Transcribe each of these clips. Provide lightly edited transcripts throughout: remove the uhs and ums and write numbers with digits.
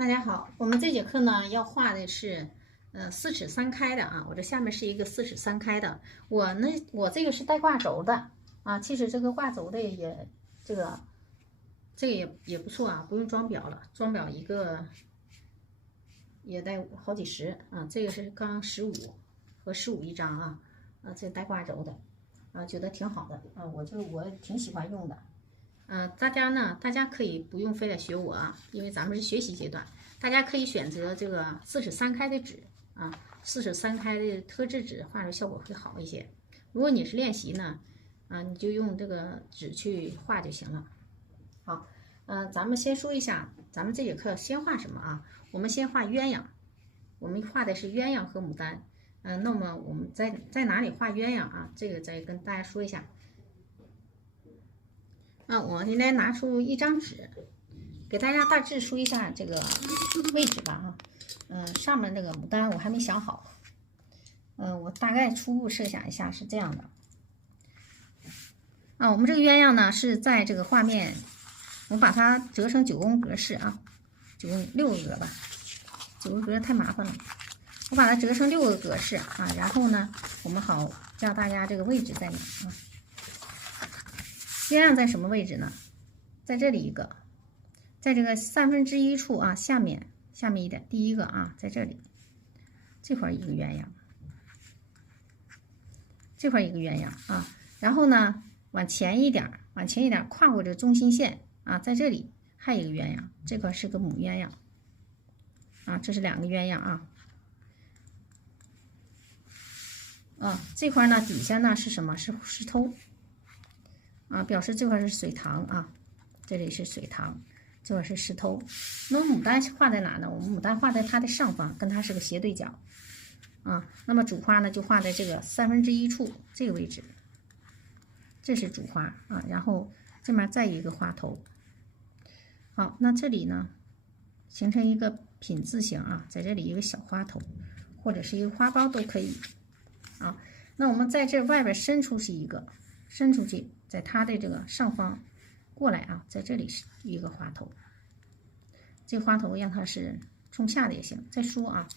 大家好，我们这节课呢要画的是4尺3开的啊，我这下面是一个4尺3开的，我这个是带挂轴的啊，其实这个挂轴的这个也不错啊，不用装裱了，装裱一个也得好几十啊，这个是刚15和15一张啊，这带挂轴的啊，觉得挺好的啊，我挺喜欢用的。大家可以不用非得学我啊，因为咱们是学习阶段，大家可以选择这个4尺3开的纸啊，4尺3开的特制纸，画出效果会好一些。如果你是练习呢，你就用这个纸去画就行了。好，咱们先说一下，咱们这节课先画什么啊？我们先画鸳鸯，我们画的是鸳鸯和牡丹。那么我们在哪里画鸳鸯啊？这个再跟大家说一下。我现在拿出一张纸，给大家大致说一下这个位置吧啊。上面那个牡丹我还没想好，我大概初步设想一下是这样的。我们这个鸳鸯呢是在这个画面，我把它折成9宫格式啊，6个格吧，9个格太麻烦了，我把它折成6个格式啊，然后呢，我们好教大家这个位置在哪啊。鸳鸯在什么位置呢？在这里一个，在这个1/3处啊，下面一点，第一个啊，在这里，这块一个鸳鸯，这块一个鸳鸯啊，然后呢，往前一点，跨过这中心线啊，在这里还有一个鸳鸯，这块是个母鸳鸯啊，这是2个鸳鸯啊。这块呢底下呢是什么？是石头。表示这块是水塘啊，这里是水塘，这块是石头。那么牡丹画在哪呢？我们牡丹画在它的上方，跟它是个斜对角啊。那么主花呢就画在这个1/3处这个位置，这是主花啊。然后这面再一个花头。好，那这里呢形成一个品字形啊，在这里一个小花头，或者是一个花苞都可以啊。那我们在这外边伸出去一个，伸出去。在它的这个上方过来啊，在这里是一个花头，这花头让它是冲下的也行。再说啊，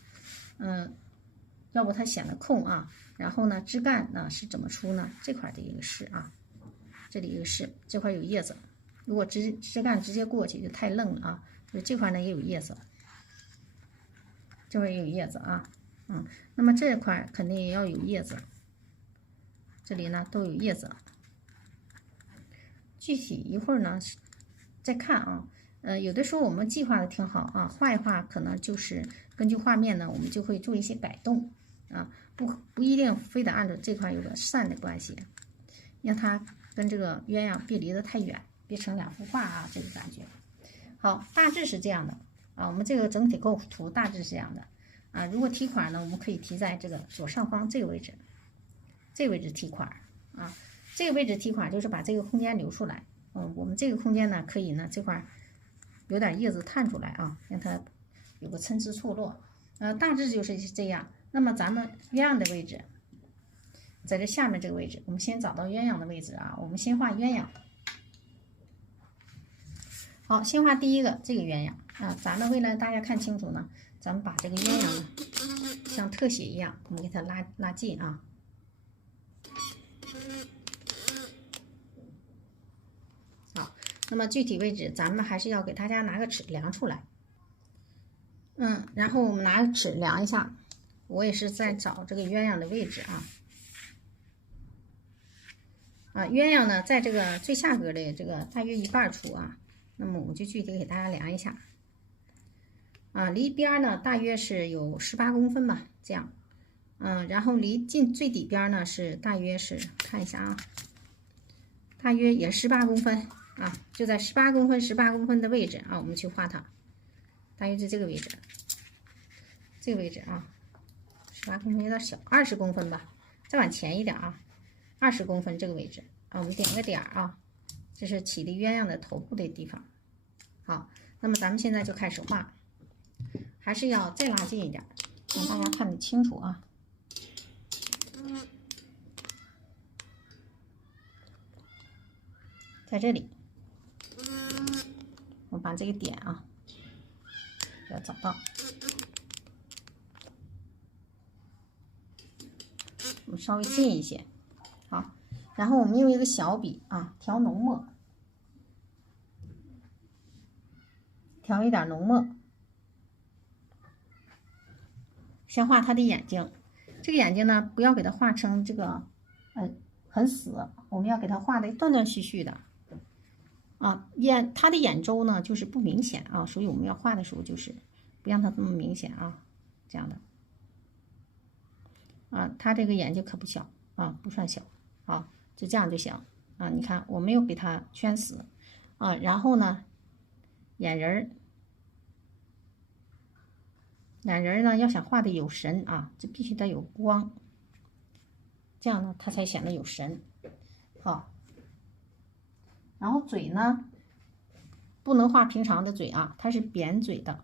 要不它显得空啊。然后呢，枝干呢是怎么出呢？这块的一个是啊，这里一个是，这块有叶子。如果枝干直接过去就太愣了啊。所以这块呢也有叶子，这块也有叶子啊。那么这块肯定也要有叶子，这里呢都有叶子。具体一会儿呢再看啊，有的时候我们计划的挺好啊，画一画可能就是根据画面呢，我们就会做一些改动啊，不一定非得按照这块有个散的关系，让它跟这个鸳鸯别离得太远，别成2幅画啊，这个感觉。好，大致是这样的啊，我们这个整体构图大致是这样的啊。如果提款呢，我们可以提在这个左上方这个位置，这个位置提款啊。这个位置提款就是把这个空间留出来，我们这个空间呢，可以呢这块有点叶子探出来啊，让它有个参差错落，大致就是这样。那么咱们鸳鸯的位置，在这下面这个位置，我们先找到鸳鸯的位置啊，我们先画鸳鸯。好，先画第一个这个鸳鸯啊，咱们为了大家看清楚呢，咱们把这个鸳鸯呢像特写一样，我们给它拉近啊。那么具体位置咱们还是要给大家拿个尺量出来，然后我们拿个尺量一下，我也是在找这个鸳鸯的位置鸳鸯呢在这个最下格的这个大约1半处啊，那么我们就具体给大家量一下离边呢大约是有18公分吧，这样，然后离近最底边呢是大约是看一下啊，大约也18公分。就在18公分的位置啊，我们去画它，大约是这个位置，这个位置啊，18公分有点小，20公分吧，再往前一点啊，20公分这个位置啊，我们点个点啊，这是起立鸳鸯的头部的地方。好，那么咱们现在就开始画，还是要再拉近一点，让大家看得清楚啊。在这里。我把这个点要找到。我们稍微近一些，好，然后我们用一个小笔啊调浓墨，调一点浓墨，先画他的眼睛。这个眼睛呢，不要给它画成这个很死，我们要给它画的断断续续的啊。它的眼周呢就是不明显啊，所以我们要画的时候就是不让它这么明显啊，这样的啊。它这个眼睛可不小啊，不算小啊，就这样就行啊。你看我没有给它圈死啊，然后呢，眼仁呢要想画的有神啊，这必须得有光，这样呢它才显得有神。好，然后嘴呢不能画平常的嘴啊，它是扁嘴的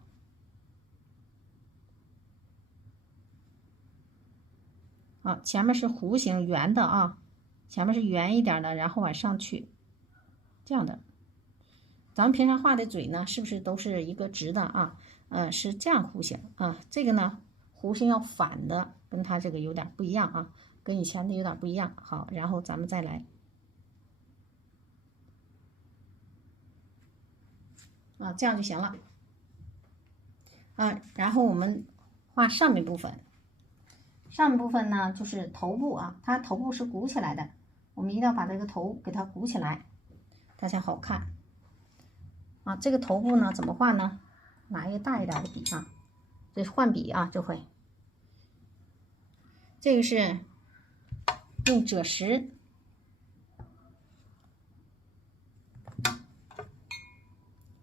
啊，前面是弧形圆的啊，前面是圆一点的，然后往上去，这样的。咱们平常画的嘴呢，是不是都是一个直的啊？是这样弧形啊，这个呢弧形要反的，跟它这个有点不一样啊，跟以前的有点不一样。好，然后咱们再来啊，这样就行了啊。然后我们画上面部分，上面部分呢就是头部啊，它头部是鼓起来的，我们一定要把这个头给它鼓起来，它才好看啊。这个头部呢怎么画呢？拿一个大一点的笔啊，这是换笔啊，这回这个是用赭石，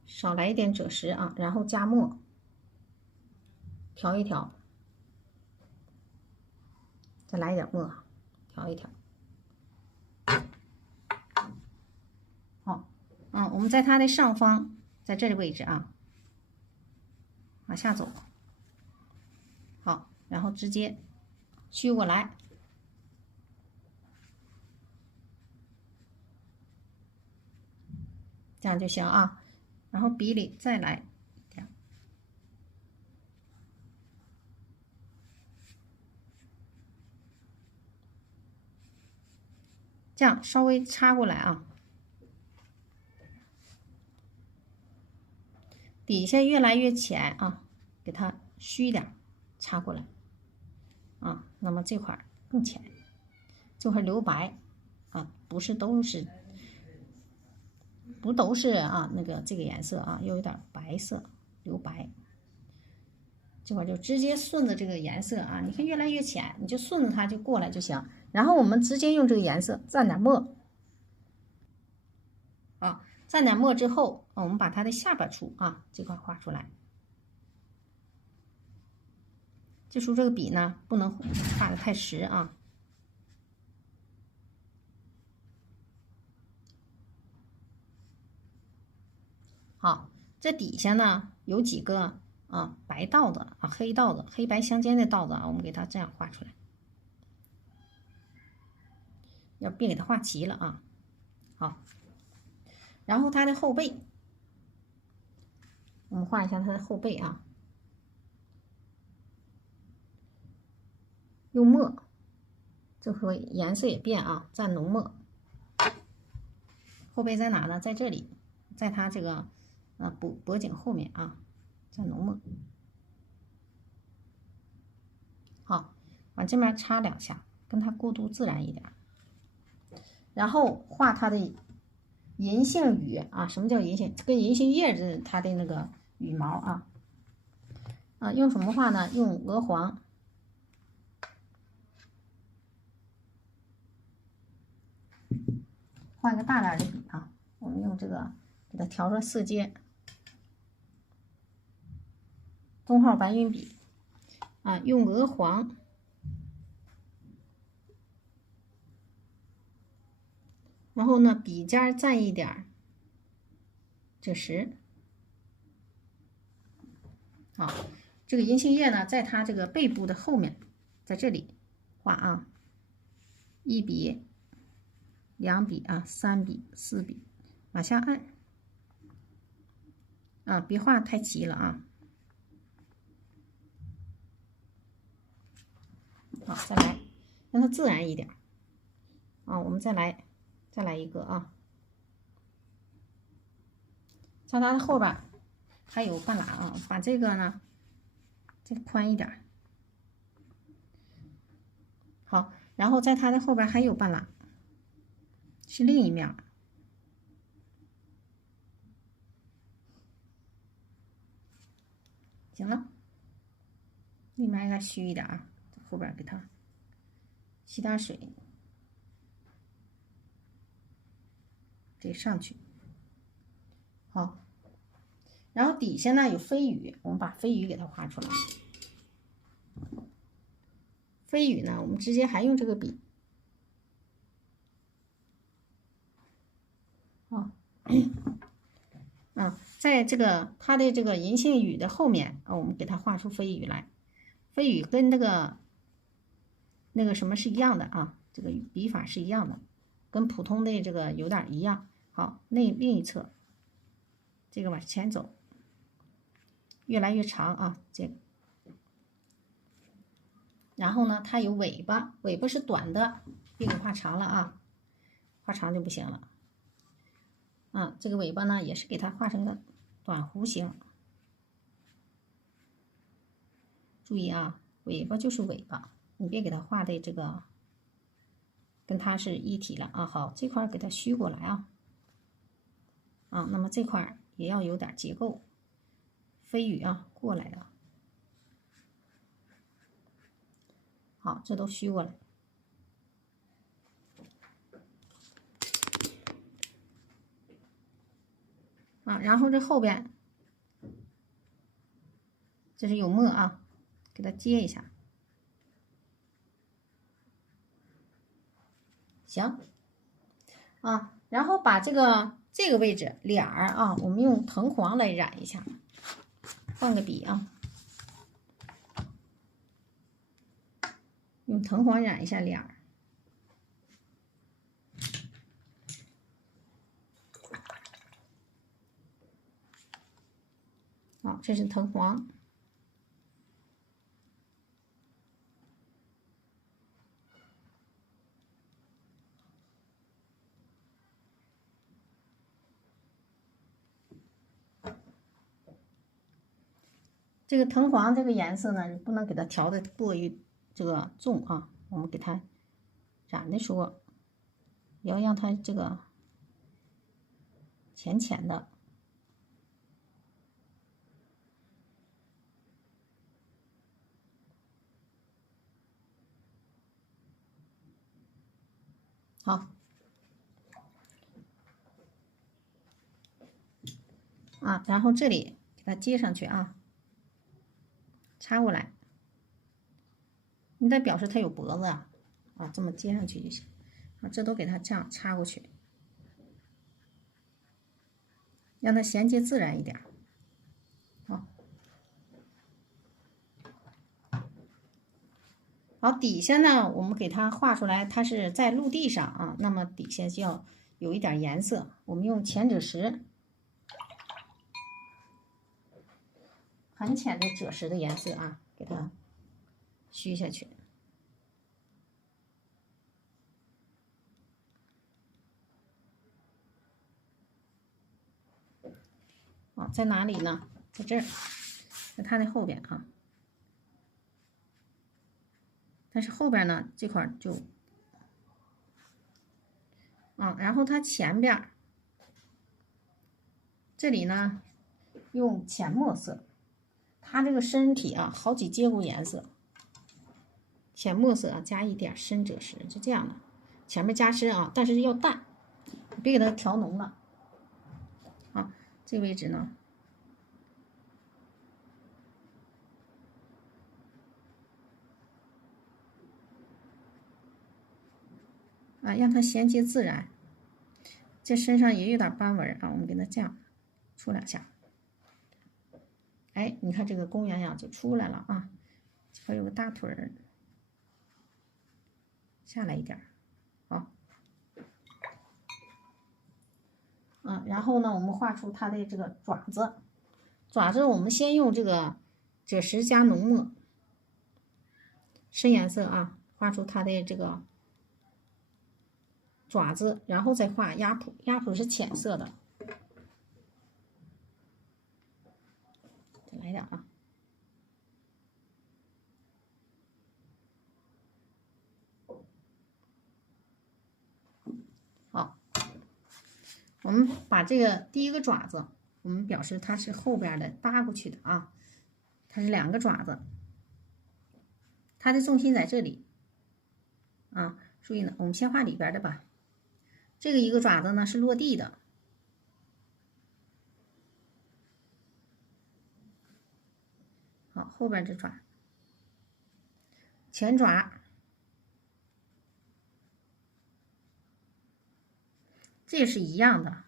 少来一点赭石啊，然后加墨，调一调，再来一点墨，调一调。好，我们在它的上方，在这里位置啊，往下走，好，然后直接虚过来，这样就行啊。然后笔里再来一点，这样稍微插过来啊，底下越来越浅啊，给它虚一点，插过来啊。那么这块更浅，这块留白啊，不都是啊那个这个颜色啊，又有点白色，留白。这块就直接顺着这个颜色啊，你看越来越浅，你就顺着它就过来就行。然后我们直接用这个颜色蘸点墨啊，蘸点墨之后，我们把它的下巴处啊这块画出来。这时候这个笔呢不能画的太实啊。好，这底下呢有几个白道子啊，黑道子，黑白相间的道子啊，我们给它这样画出来，要别给它画齐了啊。好，然后它的后背，我们画一下它的后背啊，用墨，这回颜色也变啊，蘸浓墨。后背在哪呢？在这里，在它这个脖颈后面啊，蘸浓墨。好，往这边插两下，跟它过渡自然一点。然后画它的银杏羽啊，什么叫银杏？跟银杏叶子它的那个羽毛啊，用什么画呢？用鹅黄，画个大点的笔啊，我们用这个给它调成色阶，中号白云笔啊，用鹅黄。然后呢，笔尖蘸一点赭石，啊，这个银杏叶呢，在它这个背部的后面，在这里画啊，一笔、两笔啊，三笔、四笔，往下按啊，别画太齐了啊。好，再来，让它自然一点啊。我们再来一个啊，在它的后边还有半拉啊，把这个呢再宽一点。好，然后在它的后边还有半拉，是另一面。行了，里面应该虚一点啊，后边给它吸点水，这上去。好，然后底下呢有飞羽，我们把飞羽给它画出来。飞羽呢，我们直接还用这个笔。啊，在这个它的这个银杏羽的后面啊，我们给它画出飞羽来。飞羽跟那个什么是一样的啊，这个笔法是一样的，跟普通的这个有点一样。好，另一侧这个往前走，越来越长啊，这个。然后呢，它有尾巴，尾巴是短的，别给画长了啊，画长就不行了。这个尾巴呢，也是给它画成个短弧形。注意啊，尾巴就是尾巴，你别给它画的这个跟它是一体了啊。好，这块给它虚过来啊。那么这块也要有点结构，飞羽啊过来的。好，这都虚过来。然后这后边这是有墨啊，给它接一下。行然后把这个位置脸儿啊，我们用藤黄来染一下，换个笔啊，用藤黄染一下脸儿。好，这是藤黄。这个藤黄这个颜色呢，你不能给它调的过于这个重啊，我们给它染的时候也要让它这个浅浅的。好然后这里给它接上去啊，插过来，你得表示它有脖子这么接上去就行。这都给它这样插过去，让它衔接自然一点。好，底下呢，我们给它画出来，它是在陆地上那么底下就要有一点颜色，我们用浅赭石，很浅的赭石的颜色给它虚下去。在哪里呢？在这儿，在它的后边但是后边呢，这块就然后它前边这里呢，用浅墨色，它这个身体好几接骨颜色，浅墨色加一点深赭石，就这样的，前面加深但是要淡，别给它调浓了。这位置呢，让它衔接自然。这身上也有点斑纹我们给它这样出两下。你看这个公鸳鸯就出来了这块有个大腿儿，下来一点好。然后呢，我们画出它的这个爪子。爪子我们先用这个赭石加浓墨，深颜色啊，画出它的这个爪子，然后再画鸭蹼，鸭蹼是浅色的。再来点啊。好，我们把这个第一个爪子，我们表示它是后边的搭过去的啊，它是2个爪子，它的重心在这里啊。注意呢，我们先画里边的吧。这个一个爪子呢是落地的，好，后边这爪，前爪，这也是一样的。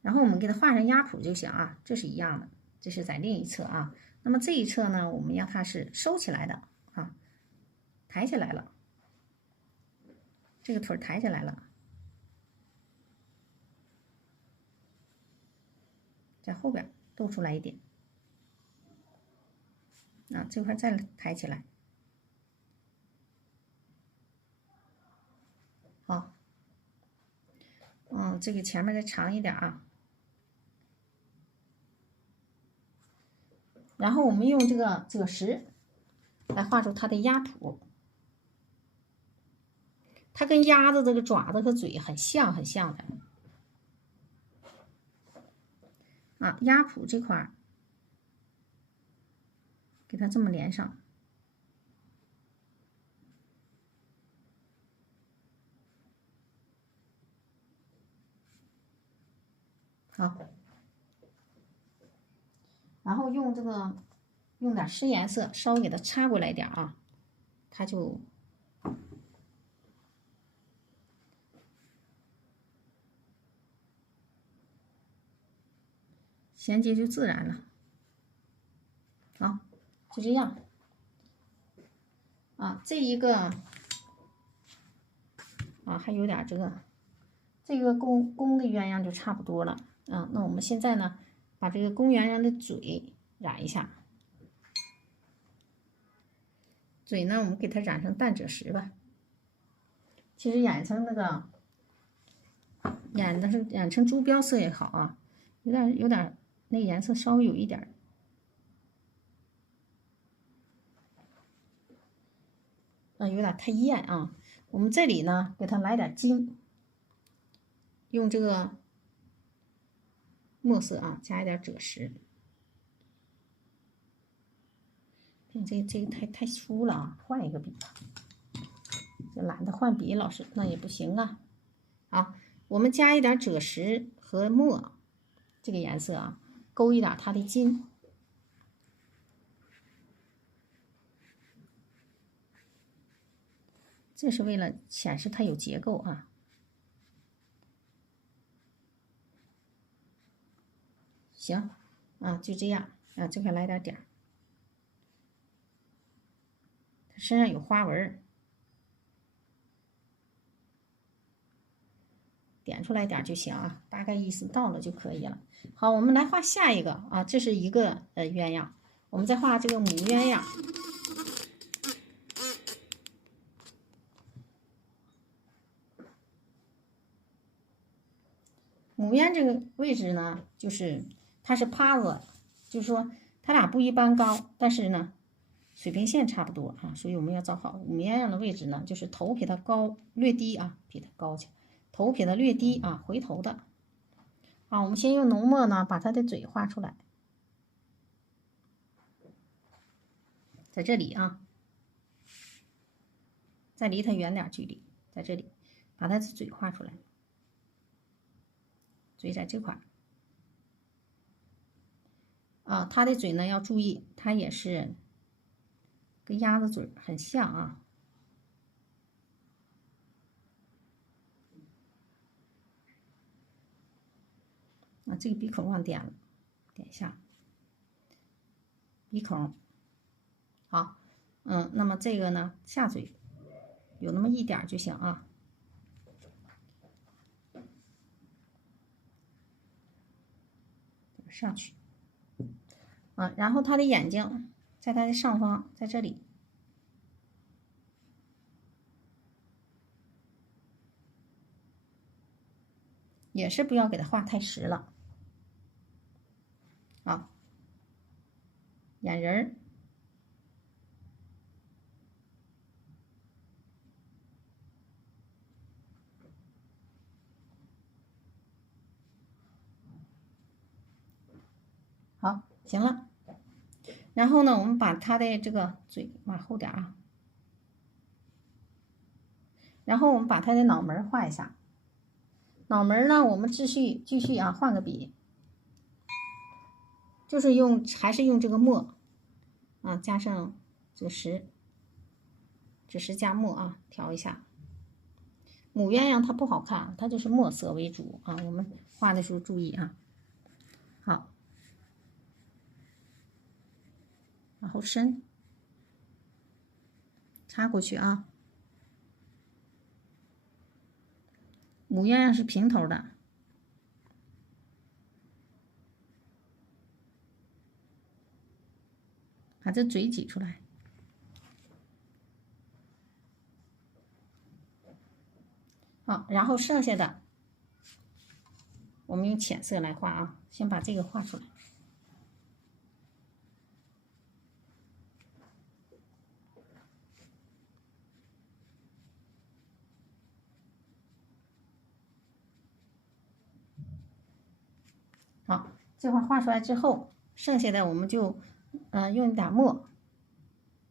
然后我们给它画上鸭蹼就行啊，这是一样的，这是在另一侧啊。那么这一侧呢，我们让它是收起来的啊，抬起来了，这个腿抬起来了，在后边露出来一点啊，这块再抬起来，好，这个前面再长一点啊。然后我们用这个赭石来画出它的鸭蹼，它跟鸭子这个爪子和嘴很像的啊。鸭蹼这块给它这么连上，好，然后用点深颜色稍微给它插过来一点啊，它就衔接就自然了。好，就这样啊。这一个啊还有点这个公的鸳鸯就差不多了啊。那我们现在呢，把这个公鸳鸯的嘴染一下。嘴呢，我们给它染成淡赭石吧。其实染成染成猪标色也好啊，有点那颜色稍微有一点有点太艳啊。我们这里呢，给它来点金，用这个墨色啊，加一点赭石。这个太粗了啊，换一个笔吧。就懒得换笔，老师那也不行啊。好，我们加一点赭石和墨，这个颜色啊，勾一点它的金。这是为了显示它有结构啊。行啊，就这样啊，这块来点点，它身上有花纹，点出来点就行啊，大概意思到了就可以了。好，我们来画下一个啊，这是一个鸳鸯，我们再画这个母鸳鸯。母鸳这个位置呢，就是它是趴着，就是说它俩不一般高，但是呢水平线差不多啊，所以我们要找好母鸳鸯的位置呢，就是头比它高略低啊，比它高去，头比它略低啊，回头的。好，我们先用浓墨呢把它的嘴画出来，在这里啊，再离它远点距离，在这里把它的嘴画出来。嘴在这块啊，它的嘴呢要注意，它也是跟鸭子嘴很像啊。这个鼻孔忘点了，点一下鼻孔。好，那么这个呢，下嘴有那么一点就行啊。上去，然后它的眼睛在它的上方，在这里也是不要给它画太实了啊。眼仁儿，好，行了。然后呢，我们把它的这个嘴往后点啊，然后我们把它的脑门画一下。脑门呢，我们继续啊，换个笔，就是还是用这个墨啊，加上紫石加墨啊，调一下。母鸳鸯它不好看，它就是墨色为主啊，我们画的时候注意啊。好，然后深插过去啊。母鸳鸯是平头的，把这嘴挤出来。好，然后剩下的我们用浅色来画啊，先把这个画出来。好，这块画出来之后，剩下的我们就用一点墨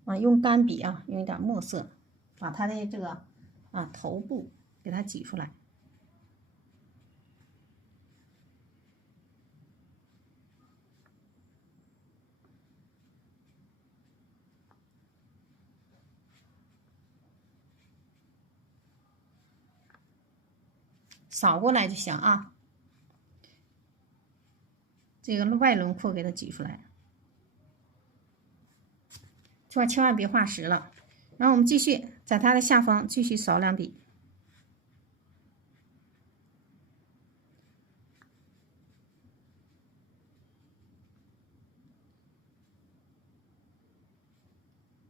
啊，用干笔啊，用一点墨色，把它的这个头部给它挤出来。扫过来就行啊，这个外轮廓给它挤出来，这块千万别画实了。然后我们继续在它的下方继续扫两笔，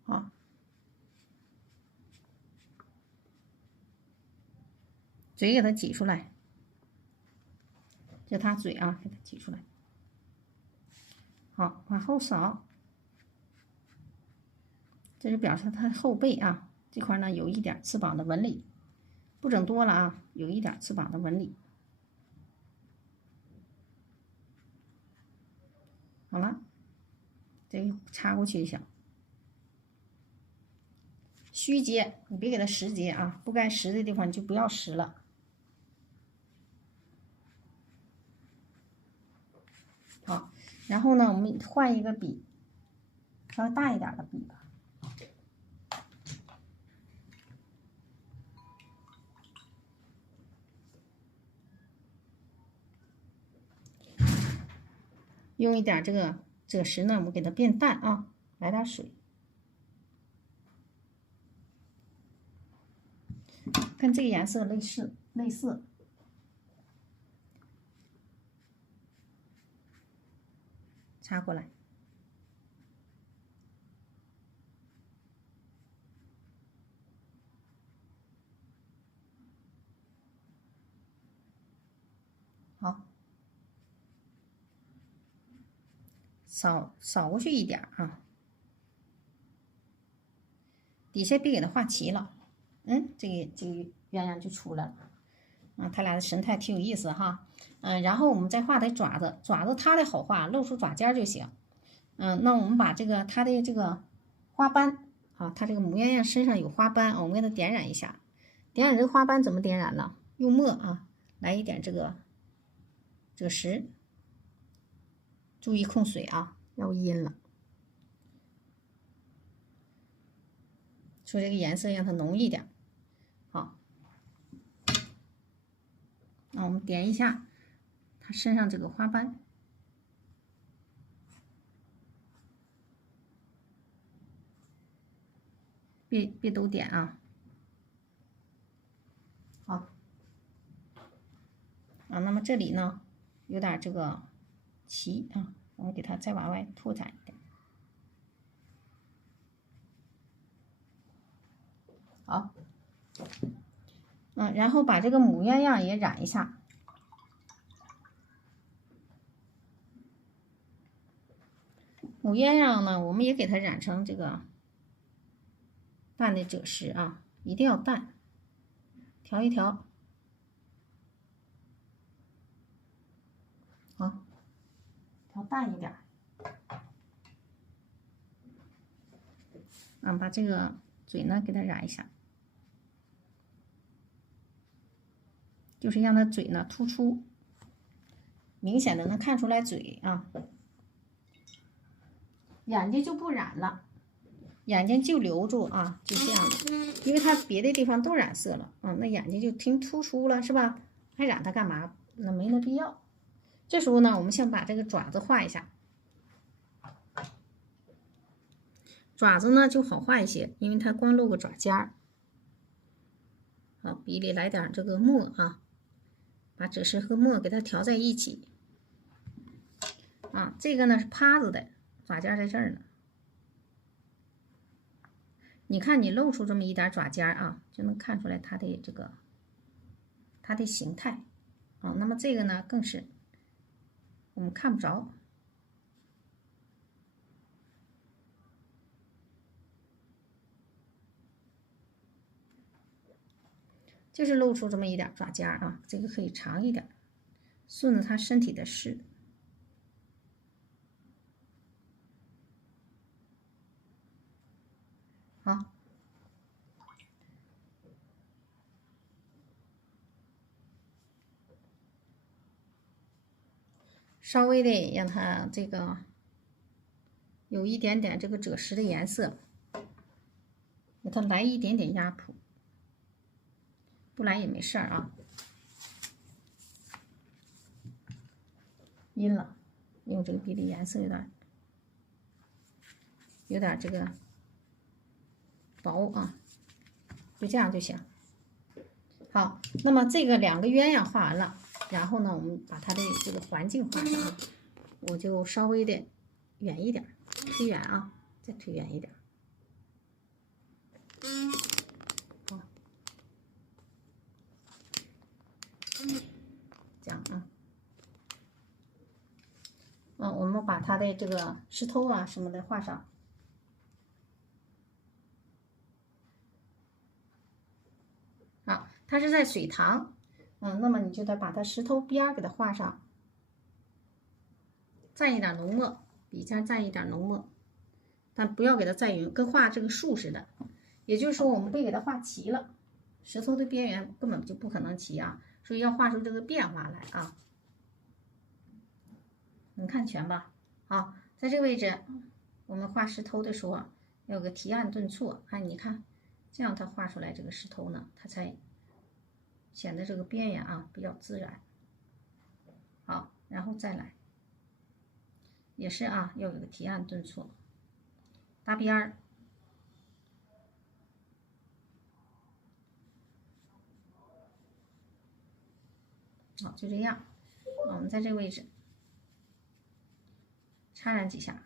好，嘴给它挤出来，就它嘴啊，给它挤出来。好，往后扫，这是表示它的后背啊，这块呢有一点翅膀的纹理，不整多了啊，有一点翅膀的纹理。好了，这个插过去就行。虚接，你别给它实接啊，不该实的地方你就不要实了。好，然后呢，我们换一个笔，稍微大一点的笔吧。用一点这个赭石呢，我们给它变淡啊，来点水，跟这个颜色类似。插过来，好，扫过去一点啊，底下别给它画齐了。这个鸳鸯就出来了啊，它俩的神态挺有意思哈。然后我们再画它爪子，爪子它的好画，露出爪尖就行。那我们把它的这个花斑啊，它这个母鸳鸯身上有花斑，我们给它点染一下。点染这个花斑怎么点染呢？用墨啊，来一点这个赭石，注意控水啊，要阴了。说这个颜色让它浓一点。好，那我们点一下它身上这个花斑。别都点啊。好，那么这里呢有点这个齐啊，我们给它再往外拓展一点。好，然后把这个母鸳鸯也染一下，母鸳鸯呢，我们也给它染成这个淡的赭石啊，一定要淡，调一调，好，调淡一点。把这个嘴呢给它染一下，就是让它嘴呢突出，明显的能看出来嘴啊。眼睛就不染了，眼睛就留住啊，就这样的，因为它别的地方都染色了，那眼睛就挺突出了，是吧？还染它干嘛？那没那必要。这时候呢，我们先把这个爪子画一下，爪子呢就好画一些，因为它光露个爪尖儿。好，笔里来点这个墨啊，把赭石和墨给它调在一起。这个呢是趴子的。爪尖在这儿呢，你看你露出这么一点爪尖啊，就能看出来它的这个它的形态啊。那么这个呢更是我们看不着，就是露出这么一点爪尖啊，这个可以长一点，顺着它身体的势。好，稍微的让它这个有一点点这个赭石的颜色，给它来一点点压谱，不来也没事儿啊。阴了，因为这个笔的颜色有点这个薄啊，就这样就行。好，那么这个2个鸳鸯画完了，然后呢，我们把它的这个环境画上啊，我就稍微的远一点，推远啊，再推远一点。好，这样我们把它的这个石头啊什么的画上。好，它是在水塘，那么你就得把它石头边给它画上，蘸一点浓墨，笔尖蘸一点浓墨，但不要给它蘸匀，跟画这个树似的。也就是说，我们不给它画齐了，石头的边缘根本就不可能齐啊，所以要画出这个变化来啊。能看全吧？好，在这个位置，我们画石头的时候要有个提按顿挫，你看，这样它画出来这个石头呢，它才显得这个边缘啊比较自然。好，然后再来，也是要有个提按顿挫，搭边儿。好，就这样。我们在这个位置插染几下。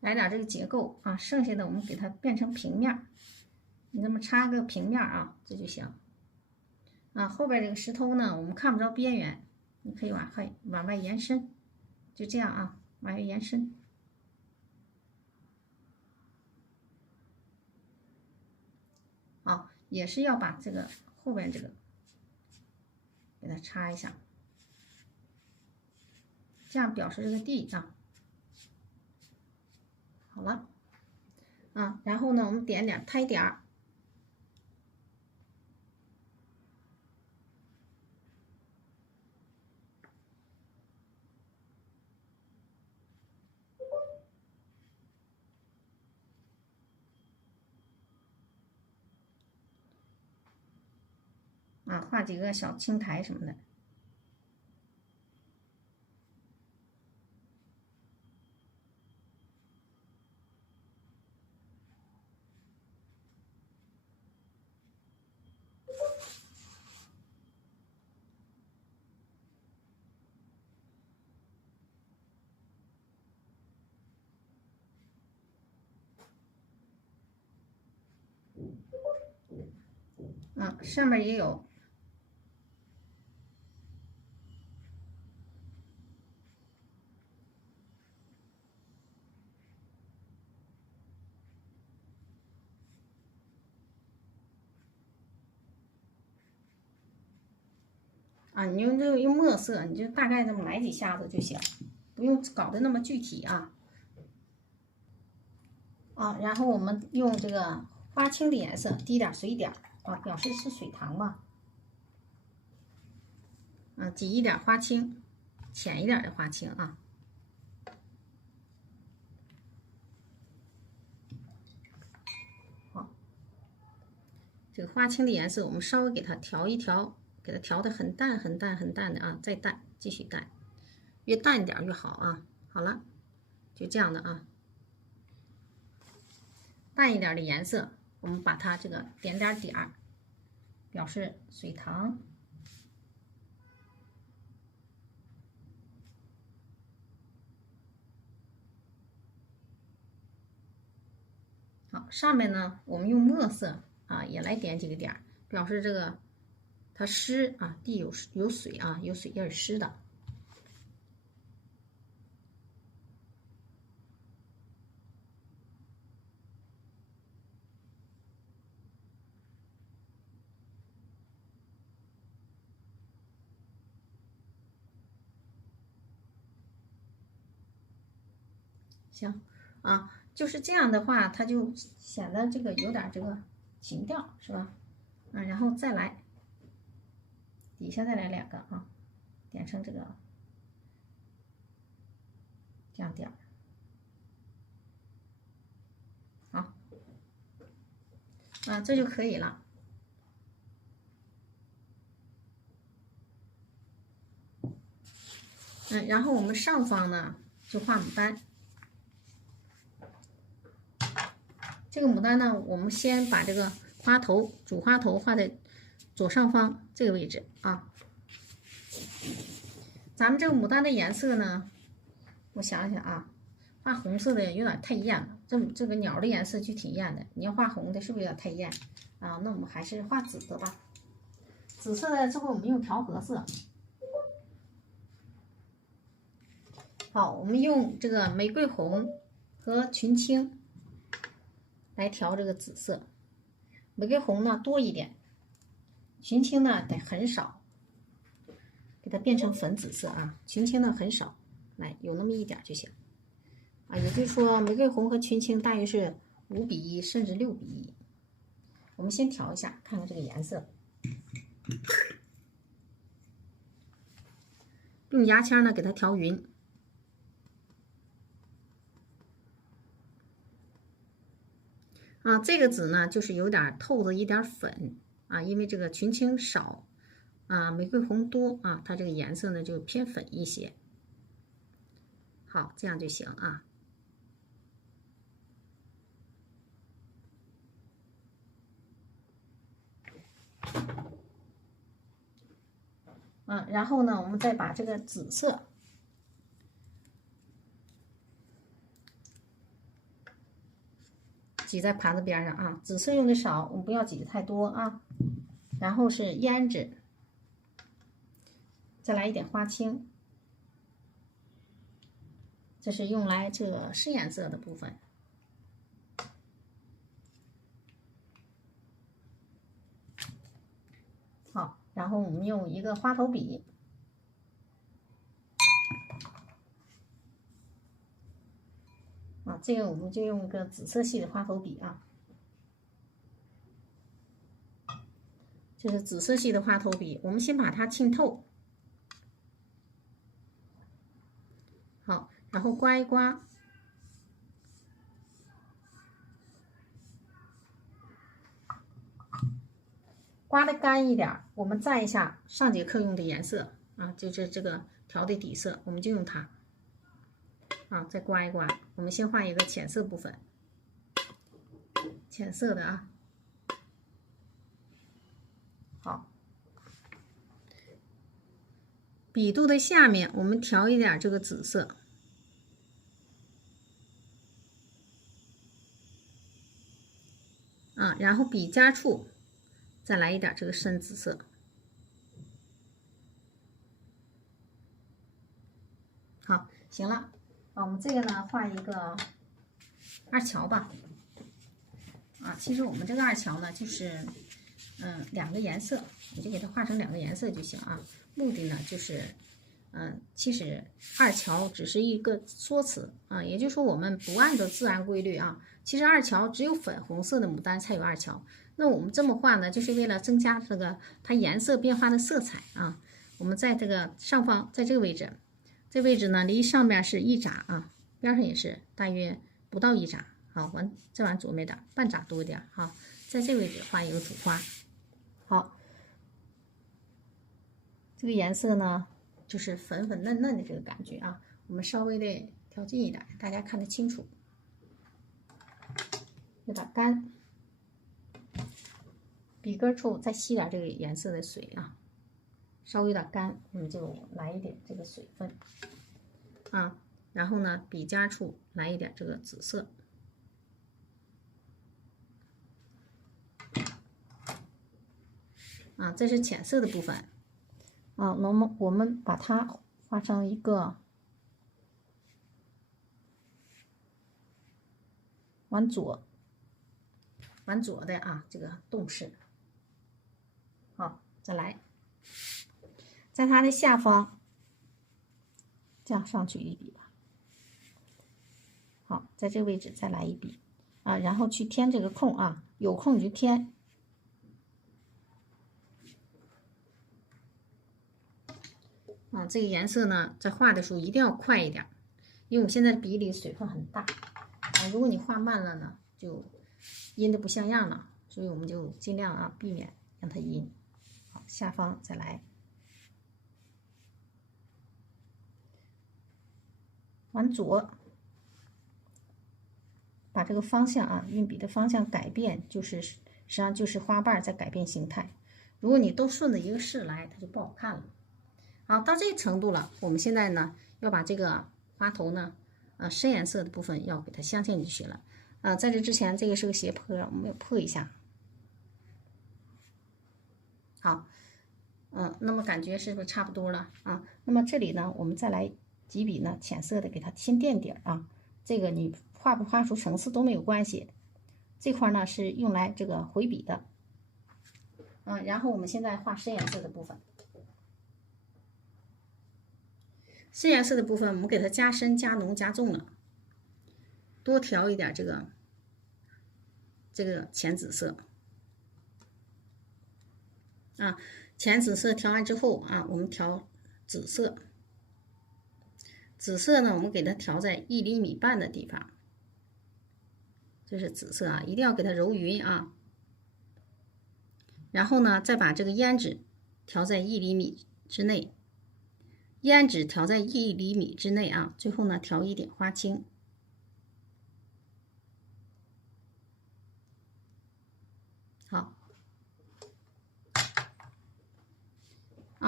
来点这个结构啊，剩下的我们给它变成平面，你这么插个平面啊，这就行。后边这个石头呢，我们看不着边缘，你可以往外延伸，就这样啊，往外延伸。好，也是要把这个后边这个给它插一下，这样表示这个地啊。好了，然后呢，我们点点拍点儿。画几个小青苔什么的。上面也有。你用墨色，你就大概这么来几下子就行，不用搞得那么具体啊。然后我们用这个花青的颜色滴点水点表示是水塘嘛。挤一点花青，浅一点的花青啊。好，这个花青的颜色我们稍微给它调一调。给它调的很淡很淡很淡的啊，再淡，继续淡，越淡一点越好啊。好了，就这样的啊，淡一点的颜色，我们把它这个点点点儿，表示水塘。好，上面呢，我们用墨色也来点几个点儿，表示这个。它湿地有水有水印湿的。行就是这样的话，它就显得这个有点这个情调，是吧？然后再来。底下再来2个点成这个这样点儿，好，这就可以了。然后我们上方呢就画牡丹。这个牡丹呢，我们先把这个花头主花头画在左上方这个位置咱们这个牡丹的颜色呢，我想想画红色的有点太艳了，这个鸟的颜色就挺艳的，你要画红的是不是有点太艳那我们还是画紫的吧。紫色的这回我们用调和色。好，我们用这个玫瑰红和群青来调这个紫色。玫瑰红呢多一点，群青呢得很少，给它变成粉紫色群青呢很少，来有那么一点就行也就是说玫瑰红和群青大约是5:1，甚至6:1。我们先调一下，看看这个颜色。用牙签呢给它调匀。这个紫呢就是有点透着一点粉因为这个群青少玫瑰红多它这个颜色呢就偏粉一些。好，这样就行然后呢，我们再把这个紫色挤在盘子边上紫色用的少，我们不要挤的太多然后是胭脂，再来一点花青，这是用来这个试颜色的部分。好，然后我们用一个花头笔。这个我们就用一个紫色系的花头笔这是紫色系的花头笔，我们先把它浸透。好，然后刮一刮。刮的干一点，我们蘸一下上节课用的颜色就是这个调的底色，我们就用它再刮一刮。我们先画一个浅色部分，浅色的好，笔肚的下面我们调一点这个紫色然后笔尖处再来一点这个深紫色。好，行了，我们这个呢画一个二乔吧。其实我们这个二乔呢，就是两个颜色，你就给它画成两个颜色就行啊。目的呢就是，其实二乔只是一个说辞啊，也就是说我们不按照自然规律啊。其实二乔只有粉红色的牡丹才有二乔。那我们这么画呢，就是为了增加这个它颜色变化的色彩啊。我们在这个上方，在这个位置，这位置呢离上面是1拃啊，边上也是大约不到1拃。好，再往左面点，半拃多一点哈。在这个位置画一个主花。好，这个颜色呢就是粉粉嫩嫩的这个感觉啊，我们稍微的调近一点，大家看得清楚。有点干，笔根处再吸点这个颜色的水啊，稍微有点干，我们就来一点这个水分啊，然后呢，笔尖处来一点这个紫色。这是浅色的部分那么我们把它画成一个往左的这个动势。好，再来，在它的下方这样上去一笔吧。好，在这个位置再来一笔然后去填这个空有空你就填。这个颜色呢，在画的时候一定要快一点，因为我现在笔里水分很大如果你画慢了呢，就阴的不像样了，所以我们就尽量避免让它阴。好，下方再来，往左，把这个方向运笔的方向改变，就是实际上就是花瓣在改变形态。如果你都顺着一个势来，它就不好看了。好，到这程度了，我们现在呢要把这个花头呢，深颜色的部分要给它镶嵌进去了。在这之前，这个是个斜坡，我们要破一下。好，那么感觉是不是差不多了那么这里呢，我们再来几笔呢，浅色的给它先垫底这个你画不画出层次都没有关系。这块呢是用来这个回笔的。然后我们现在画深颜色的部分。深颜色的部分，我们给它加深、加浓、加重了，多调一点这个浅紫色浅紫色调完之后我们调紫色。紫色呢，我们给它调在1厘米半的地方，这是紫色一定要给它揉匀然后呢，再把这个胭脂调在1厘米之内。胭脂调在1厘米之内最后呢调一点花青。好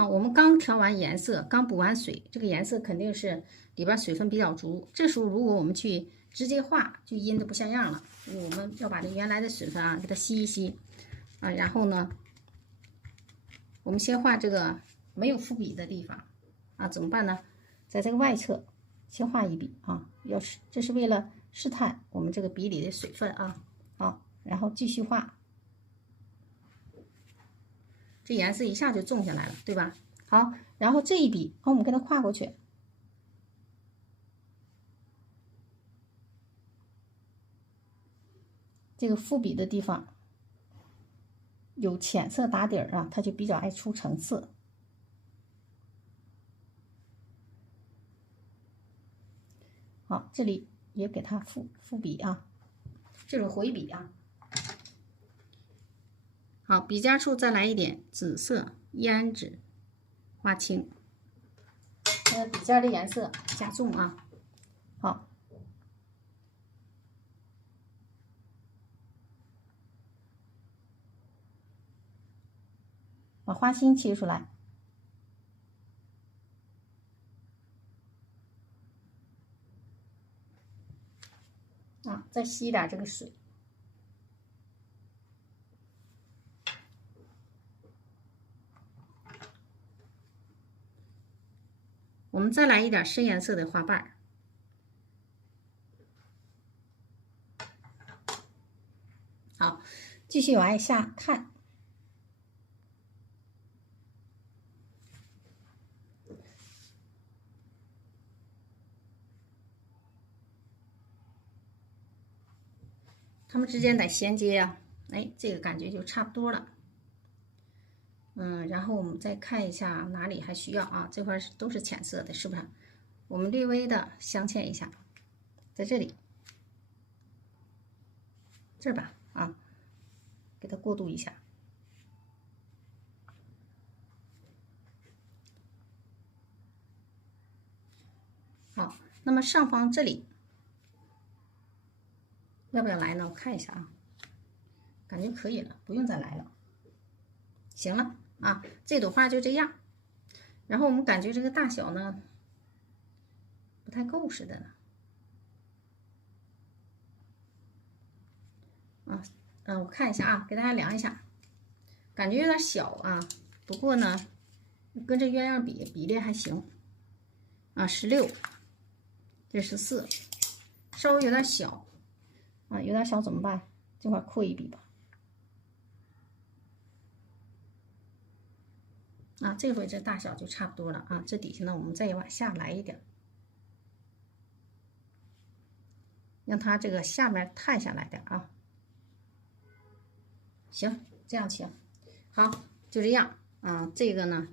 我们刚调完颜色，刚补完水，这个颜色肯定是里边水分比较足。这时候如果我们去直接画，就阴的不像样了。我们要把这原来的水分给它吸一吸然后呢，我们先画这个没有伏笔的地方怎么办呢？在这个外侧先画一笔这是为了试探我们这个笔里的水分好，然后继续画，这颜色一下就重下来了，对吧？好，然后这一笔我们给它跨过去，这个伏笔的地方有浅色打底它就比较爱出层次。好，这里也给它伏笔这种回笔好，笔尖处再来一点紫色、胭脂、花青，笔尖的颜色加重好，把花青切出来。再吸一点这个水。们再来一点深颜色的花瓣。好，继续往下看。它们之间得衔接呀，哎，这个感觉就差不多了。然后我们再看一下哪里还需要啊？这块都是浅色的，是不是？我们略微的镶嵌一下，在这里，这儿吧，啊，给它过渡一下。好，那么上方这里要不要来呢？我看一下啊，感觉可以了，不用再来了。行了啊，这朵花就这样。然后我们感觉这个大小呢不太够似的呢。我看一下啊，给大家量一下，感觉有点小啊，不过呢，跟这鸳鸯比例还行啊，16，这14，稍微有点小啊，有点小怎么办？这块扩一笔吧。啊，这回这大小就差不多了啊，这底下呢我们再往下来一点，让它这个下面探下来点啊。行，这样行，好，就这样啊。这个呢，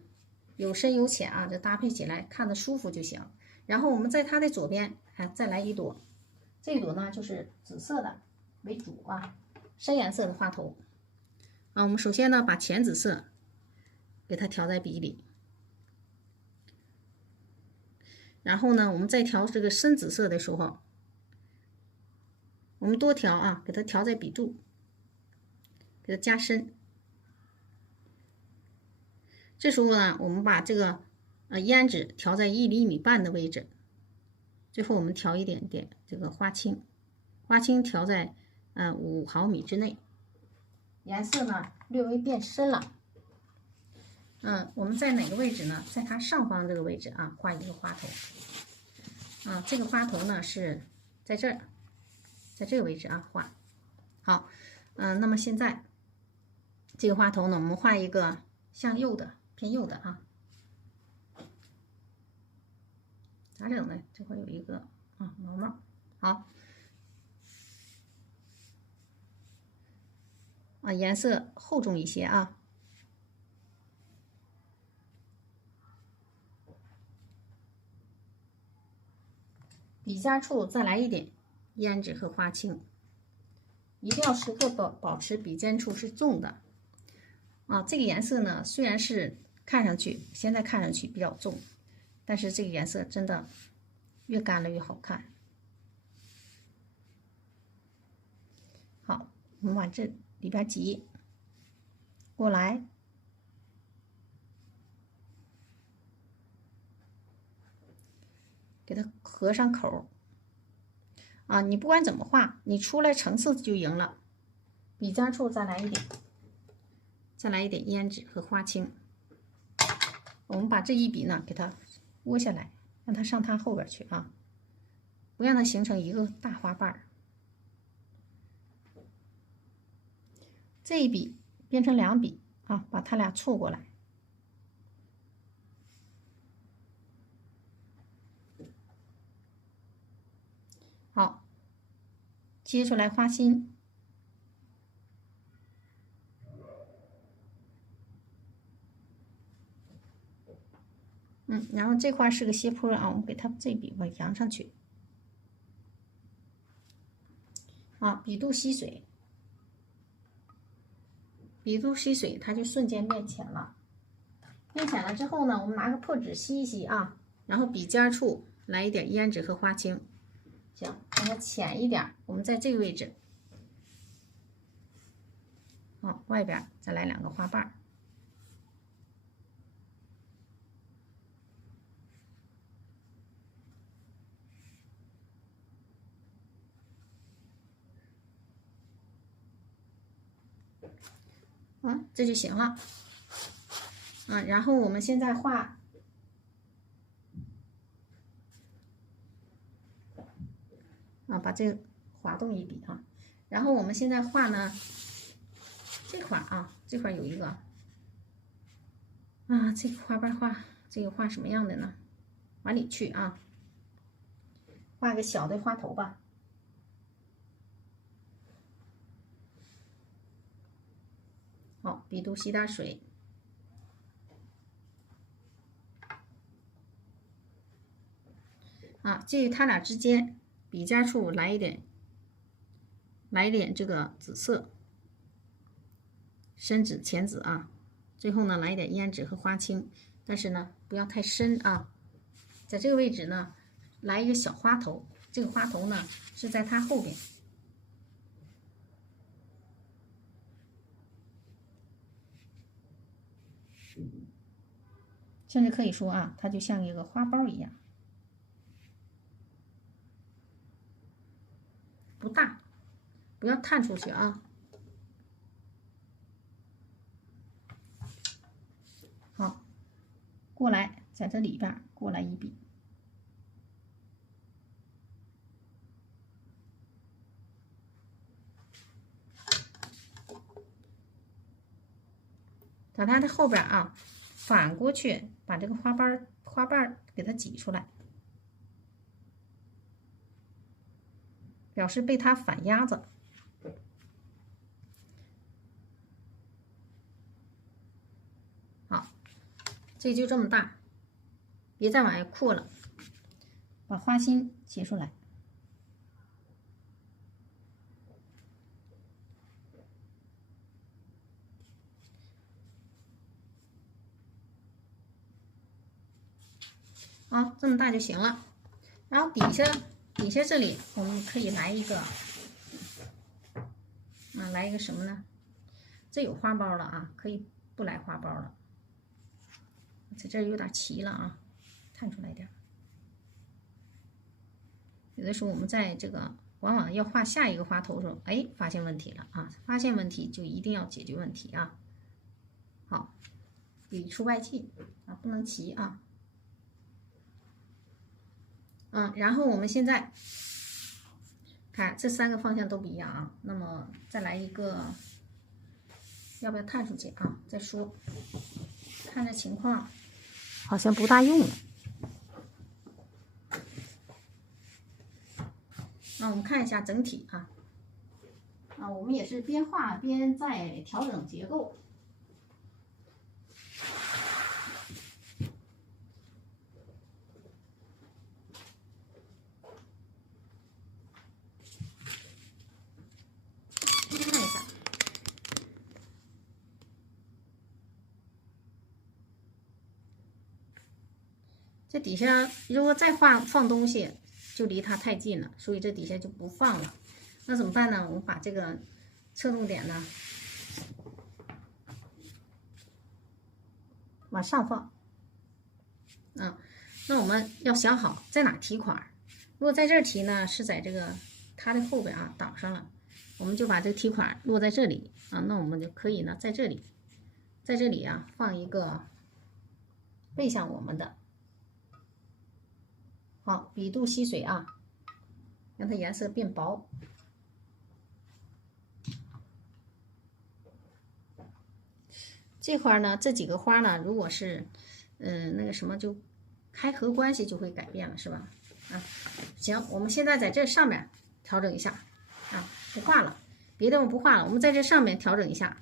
有深有浅啊，这搭配起来看着舒服就行。然后我们在它的左边，再来一朵，这朵呢就是紫色的为主啊，深颜色的花头啊。我们首先呢把浅紫色给它调在笔里，然后呢我们再调这个深紫色的时候，我们多调啊，给它调在笔肚。给它加深，这时候呢，我们把这个胭脂调在1厘米半的位置，最后我们调一点点这个花青，花青调在5毫米之内，颜色呢略微变深了。我们在哪个位置呢？在它上方这个位置啊，画一个花头啊，这个花头呢是在这儿，在这个位置啊画。好，那么现在。这个花头呢，我们画一个向右的、偏右的啊。咋整呢？这块有一个毛毛。好，颜色厚重一些啊。笔尖处再来一点胭脂和花青，一定要时刻保持笔尖处是重的。这个颜色呢，虽然是现在看上去比较重，但是这个颜色真的越干了越好看。好，我们往这里边挤过来，给它合上口啊。你不管怎么画，你出来层次就赢了。笔尖处再来一点。再来一点胭脂和花青，我们把这一笔呢给它窝下来，让它上它后边去啊，不让它形成一个大花瓣。这一笔变成2笔啊，把它俩错过来。好，接出来花心。然后这块是个斜坡啊，我们给它这笔我扬上去。笔肚吸水，笔肚吸水，它就瞬间变浅了。变浅了之后呢，我们拿个破纸吸一吸啊，然后笔尖处来一点胭脂和花青，行，让它浅一点。我们在这个位置，外边再来2个花瓣。这就行了。然后我们现在画啊，把这个滑动一笔啊。然后我们现在画呢，这块啊，这块有一个啊，这个花瓣画，这个画什么样的呢？往里去啊，画个小的花头吧。好，笔肚吸点水。啊，介于它俩之间笔尖处来一点这个紫色，深紫、浅紫啊。最后呢，来一点胭脂和花青，但是呢，不要太深啊。在这个位置呢，来一个小花头，这个花头呢是在它后边。甚至可以说啊，它就像一个花苞一样，不大，不要探出去啊。好，过来，在这里边过来一笔。在它的后边啊，反过去把这个花瓣给它挤出来，表示被它反压着。好，这就这么大，别再往外扩了，把花心切出来。好，这么大就行了。然后底下这里我们可以来一个，来一个什么呢？这有花苞了啊，可以不来花苞了。在这儿有点齐了啊，探出来点。有的时候我们在这个往往要画下一个花头的时候，哎，发现问题了啊！发现问题就一定要解决问题啊。好，笔出外迹啊，不能齐啊。然后我们现在看这3个方向都不一样啊。那么再来一个，要不要探出去啊？再说，看这情况，好像不大用了。那我们看一下整体啊。我们也是边画边在调整结构。看一下，这底下如果再放东西，就离它太近了，所以这底下就不放了。那怎么办呢？我们把这个侧重点呢往上放。那我们要想好在哪提款。如果在这儿提呢，是在这个它的后边啊挡上了，我们就把这个提款落在这里啊。那我们就可以呢在这里啊放一个背向我们的。好，笔肚吸水啊，让它颜色变薄。这块呢，这几个花呢，如果是那个什么，就开合关系就会改变了，是吧？行，我们现在在这上面调整一下啊，不画了，别的我不画了，我们在这上面调整一下。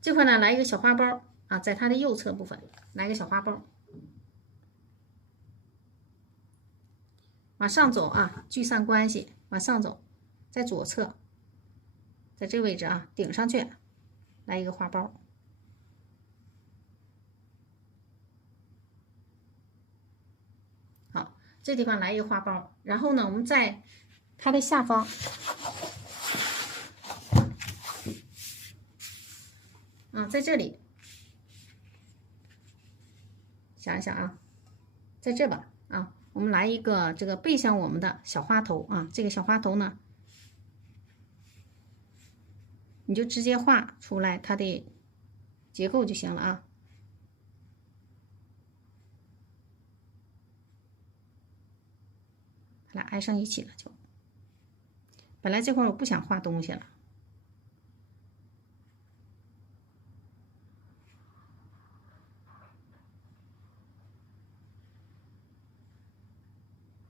这块呢，来一个小花苞啊，在它的右侧部分来一个小花苞，往上走啊，聚散关系往上走，在左侧，在这个位置啊，顶上去来一个花苞。好，这地方来一个花苞，然后呢，我们在它的下方在这里想一想啊，在这吧啊，我们来一个这个背向我们的小花头啊，这个小花头呢，你就直接画出来它的结构就行了啊。它俩挨上一起了就本来这块我不想画东西了。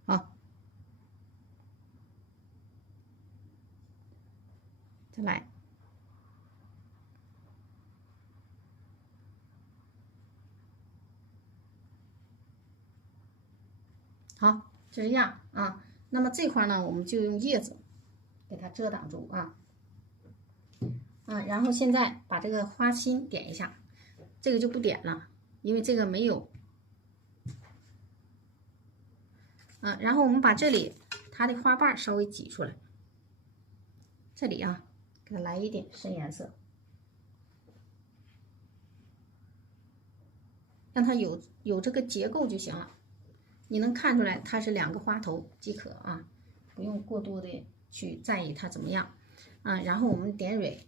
好，再来。好，就这样啊。那么这块呢，我们就用叶子给它遮挡住啊。然后现在把这个花心点一下，这个就不点了，因为这个没有。然后我们把这里它的花瓣稍微挤出来，这里啊，给它来一点深颜色，让它有这个结构就行了。你能看出来它是2个花头即可啊，不用过多的去在意它怎么样啊。然后我们点蕊。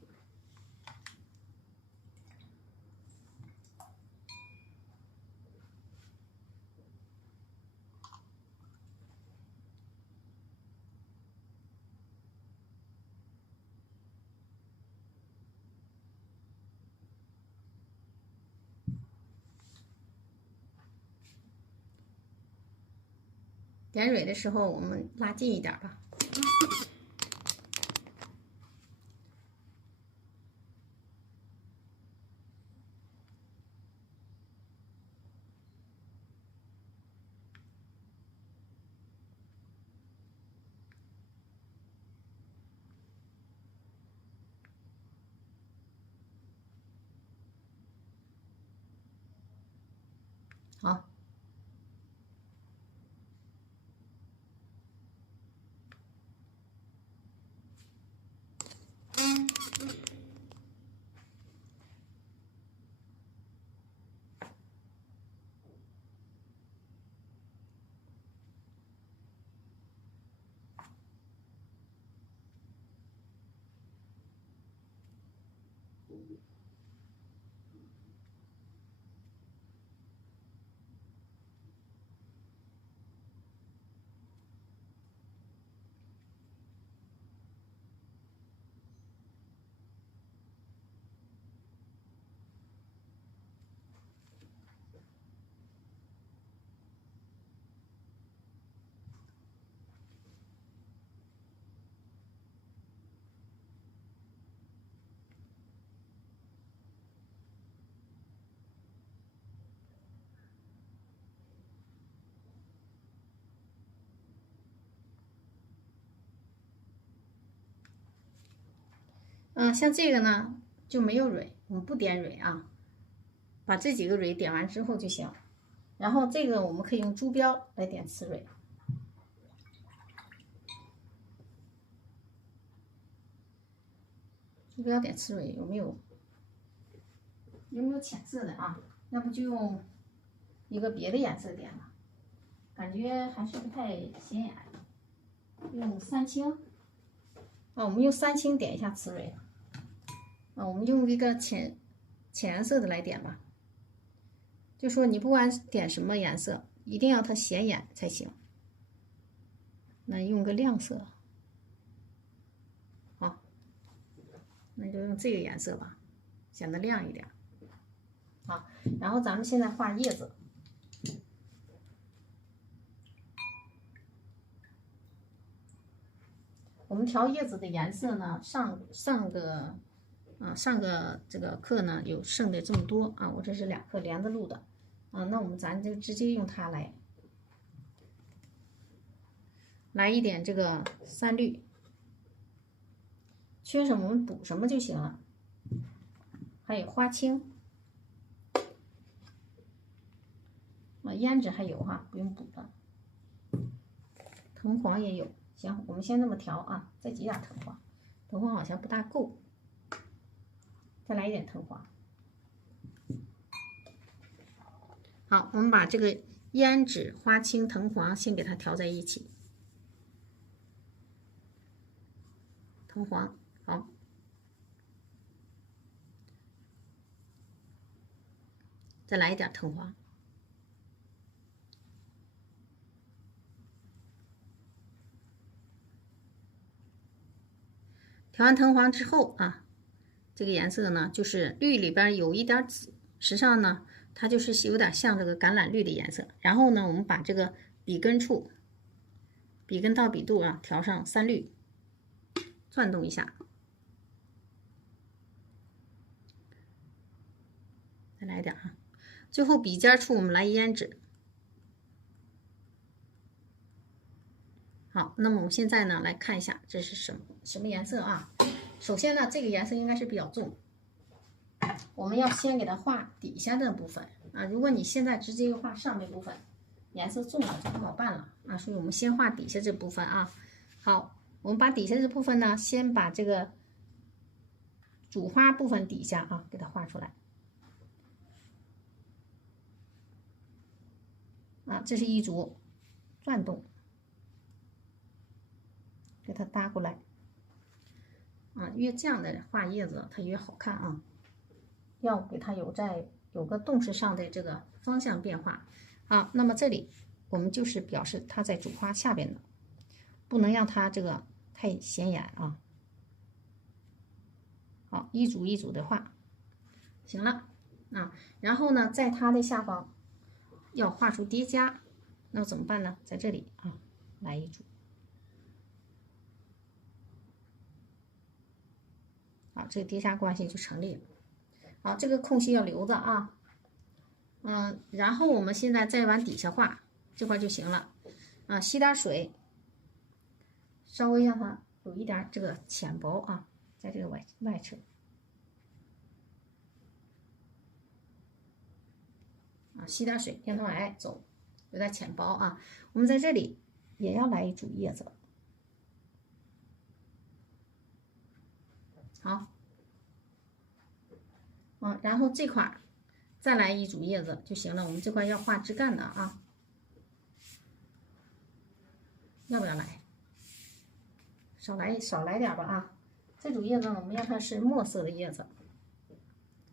点蕊的时候，我们拉近一点吧。好。像这个呢就没有蕊，我们不点蕊啊，把这几个蕊点完之后就行。然后这个我们可以用珠标来点刺蕊。珠标点刺蕊有没有浅色的啊？要不就用一个别的颜色点吧，感觉还是不太显眼。用3青我们用3青点一下刺蕊。我们用一个浅颜色的来点吧。就说你不管点什么颜色，一定要它显眼才行。那用个亮色，好，那就用这个颜色吧，显得亮一点。好，然后咱们现在画叶子。我们调叶子的颜色呢，上个这个课呢有剩的这么多啊，我这是2课连着录的啊，那咱就直接用它来一点这个3绿，缺什么我们补什么就行了。还有花青胭脂还有哈，不用补了。藤黄也有，行，我们先这么调啊，再挤点藤黄，藤黄好像不大够。再来一点藤黄。好，我们把这个胭脂、花青、藤黄先给它调在一起。藤黄，好。再来一点藤黄。调完藤黄之后啊，这个颜色呢就是绿里边有一点紫，实际上呢它就是有点像这个橄榄绿的颜色。然后呢，我们把这个笔根处，笔根到笔肚啊调上3绿，转动一下，再来点啊。最后笔尖处我们来胭脂。好，那么我们现在呢来看一下这是什么颜色啊？首先呢，这个颜色应该是比较重，我们要先给它画底下的部分啊。如果你现在直接画上面部分，颜色重了就不好办了啊。所以我们先画底下这部分啊。好，我们把底下这部分呢，先把这个主花部分底下啊给它画出来啊。这是一组，转动，给它搭过来啊。越这样的画叶子它越好看啊。要给它有个动势上的这个方向变化。好，那么这里我们就是表示它在主花下边的，不能让它这个太显眼啊。好，一组一组的画，行了啊。然后呢，在它的下方要画出叠加，那怎么办呢？在这里啊，来一组。好，这个叠加关系就成立了。好，这个空隙要留着啊。然后我们现在再往底下画这块就行了啊。吸点水，稍微让它有一点这个浅薄啊，在这个外侧啊，吸点水让它往外走，有点浅薄啊。我们在这里也要来一组叶子。好，然后这块再来一组叶子就行了。我们这块要画枝干的啊，要不要来？少来点吧啊。这组叶子呢，我们让它是墨色的叶子，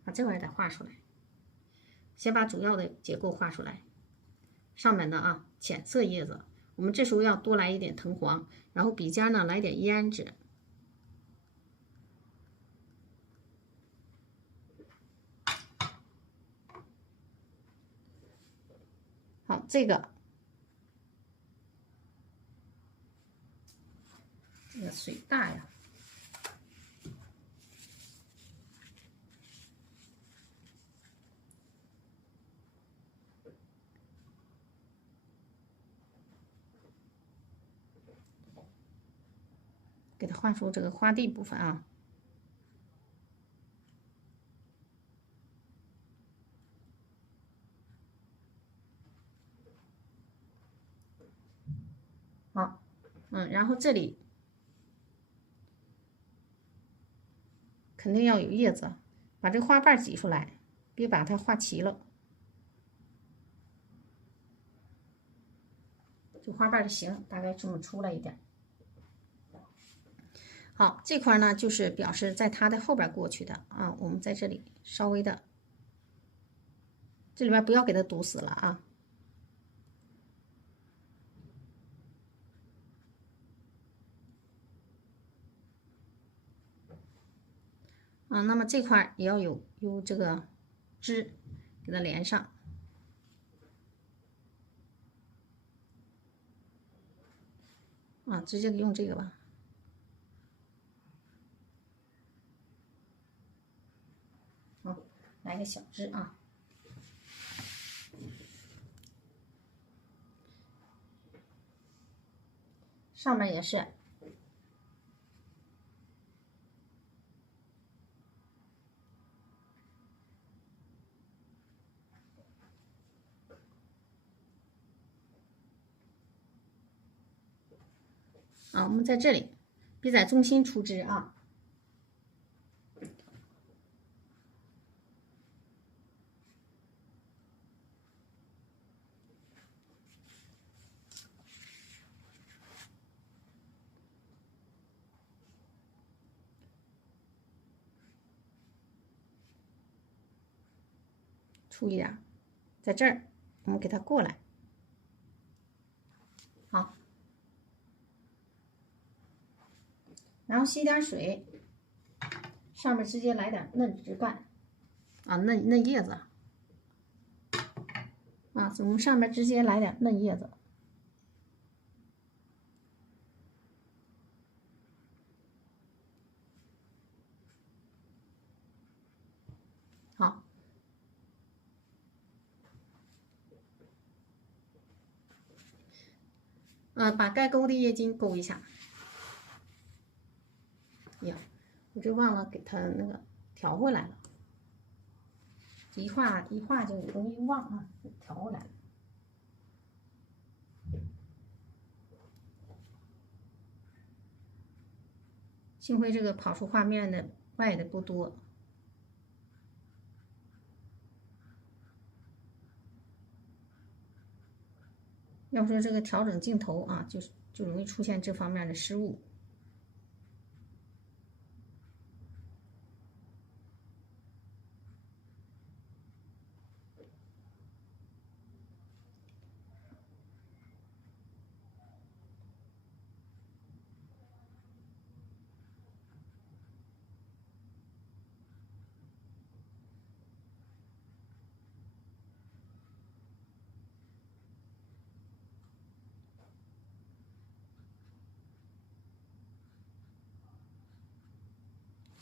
把这块得画出来。先把主要的结构画出来，上面的啊浅色叶子，我们这时候要多来一点藤黄，然后笔尖呢来点胭脂。好，这个水大呀，给它画出这个花蒂部分啊。好，然后这里肯定要有叶子，把这个花瓣挤出来，别把它画齐了。就花瓣的形大概这么出来一点。好，这块呢就是表示在它的后边过去的啊。我们在这里稍微的，这里边不要给它堵死了啊。那么这块也要有这个枝，给它连上。直接用这个吧。好，来个小枝啊。上面也是。我们在这里别在中心出枝啊。出一点，在这儿我们给它过来。好，然后吸点水，上面直接来点嫩枝干啊，嫩叶子啊，我们上面直接来点嫩叶子。好，把该勾的叶筋勾一下。呀，我就忘了给它那个调回来了。一画就容易忘啊，调回来了。幸亏这个跑出画面的外的不多。要不说这个调整镜头啊，就容易出现这方面的失误。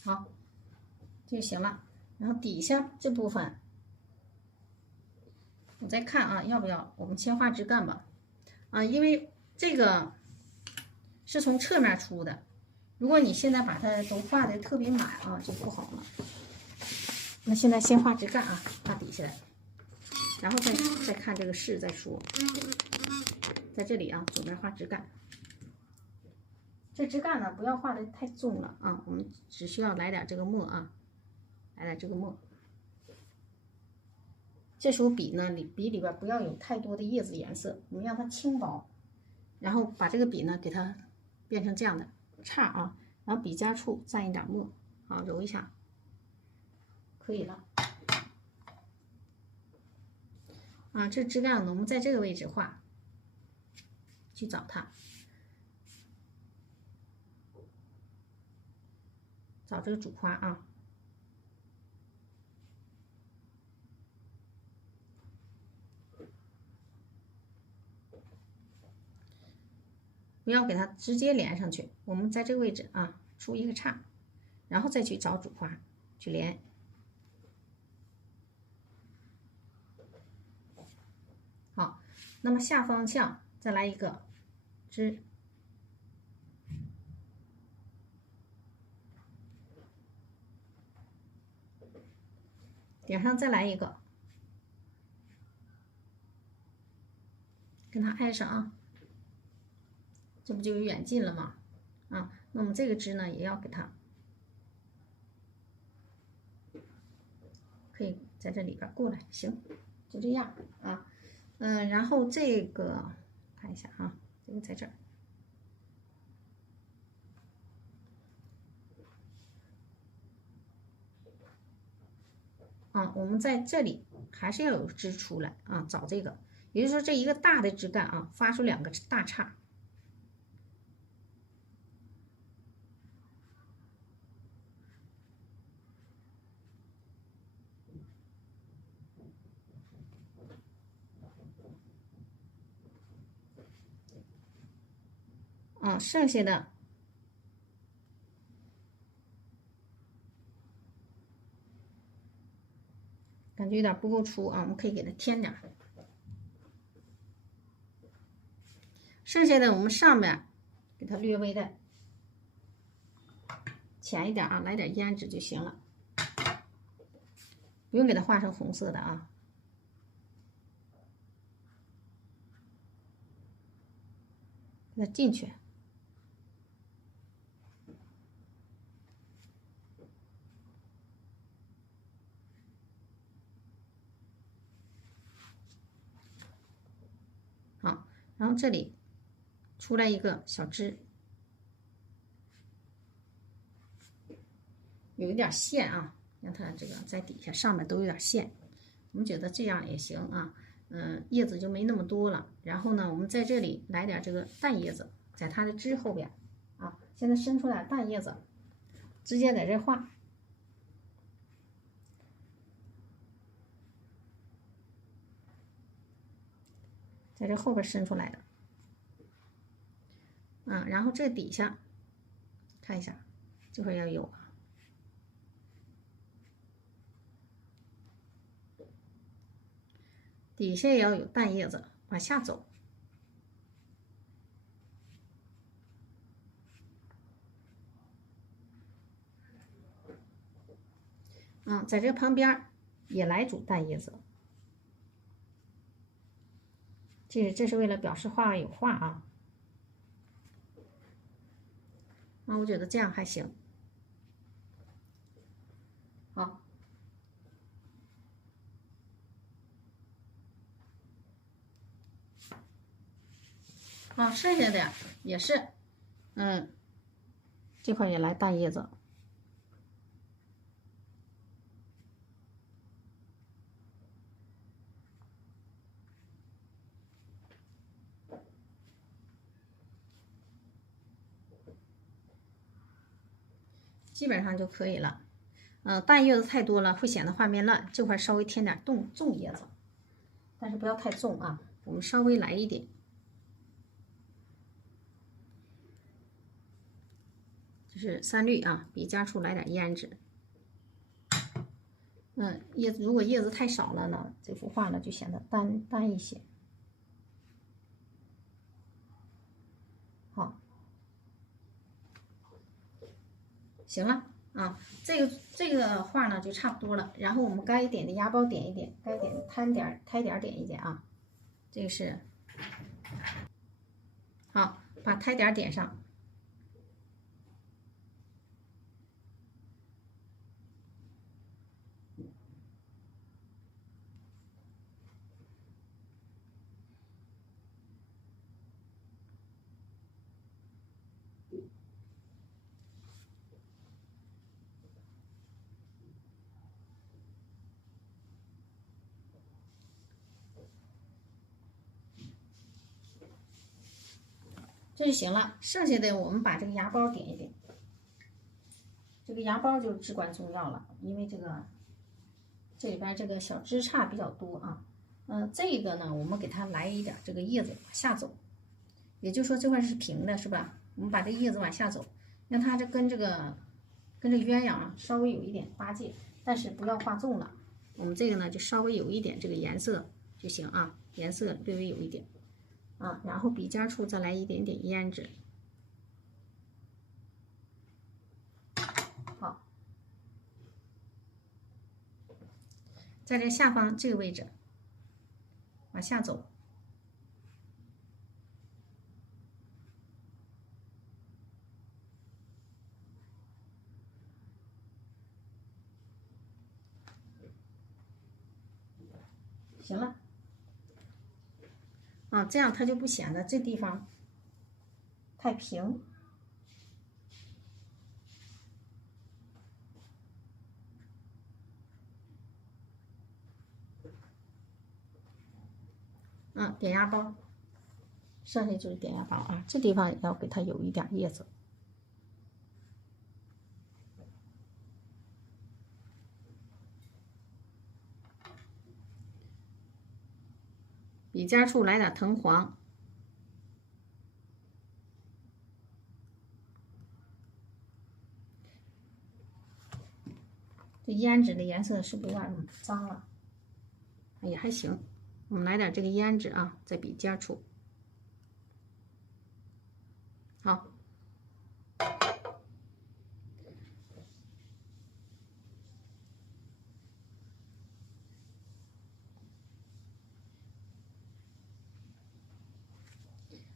好，就行了。然后底下这部分，我再看啊，要不要我们先画枝干吧？啊，因为这个是从侧面出的，如果你现在把它都画的特别满啊，就不好了。那现在先画枝干啊，画底下的，然后再看这个势再说。在这里啊，左边画枝干。这枝干呢，不要画的太重了啊，我们只需要来点这个墨啊，来点这个墨。这时候笔呢，笔里边不要有太多的叶子颜色，我们让它轻薄，然后把这个笔呢给它变成这样的叉啊，然后笔尖处蘸一点墨，好揉一下，可以了。啊，这枝干呢，我们在这个位置画，去找它。找这个主花啊，不要给它直接连上去，我们在这个位置啊出一个叉，然后再去找主花去连。好，那么下方向再来一个枝。顶上再来一个，跟它挨上啊，这不就有远近了吗？啊，那我们这个枝呢，也要给它，可以在这里边过来，行，就这样啊，然后这个看一下啊，这个在这儿。啊，我们在这里还是要有枝出来啊，找这个，也就是说这一个大的枝干啊，发出两个大叉。啊，剩下的感觉有点不够粗啊，我们可以给它添点。剩下的我们上面给它略微的浅一点啊，来点胭脂就行了，不用给它画成红色的啊。给它进去。好，然后这里出来一个小枝，有一点线啊，让它这个在底下上面都有点线，我们觉得这样也行啊。叶子就没那么多了。然后呢，我们在这里来点这个淡叶子，在它的枝后边啊，现在伸出来淡叶子，直接在这画。在这后边伸出来的。然后这底下看一下，这块要有啊。底下也要有淡叶子，往下走。在这旁边也来组淡叶子。这是为了表示画外有画啊。我觉得这样还行。好。剩下的也是，这块也来淡叶子。基本上就可以了。淡叶子太多了会显得画面烂，这块稍微添点重叶子，但是不要太重啊，我们稍微来一点。这是3绿啊，笔尖处来点胭脂。如果叶子太少了呢，这幅画呢就显得淡一些。好，行了啊，这个画呢就差不多了。然后我们该点的芽苞点一点，该点的胎点点一点啊。这个是好，把胎点点上。这就行了，剩下的我们把这个芽苞点一点。这个芽苞就至关重要了，因为这里边这个小枝杈比较多啊。这个呢，我们给它来一点这个叶子往下走，也就是说这块是平的，是吧？我们把这叶子往下走，让它这跟这个鸳鸯啊稍微有一点八戒，但是不要画重了。我们这个呢就稍微有一点这个颜色就行啊，颜色略微有一点。然后笔尖处再来一点点胭脂。好，在这下方这个位置往下走。行了。这样它就不显得这地方太平。点芽苞，剩下就是点芽苞啊，这地方也要给它有一点叶子。笔尖处来点藤黄。这胭脂的颜色是不是有点脏了？也还行，我们来点这个胭脂啊，在笔尖处。好，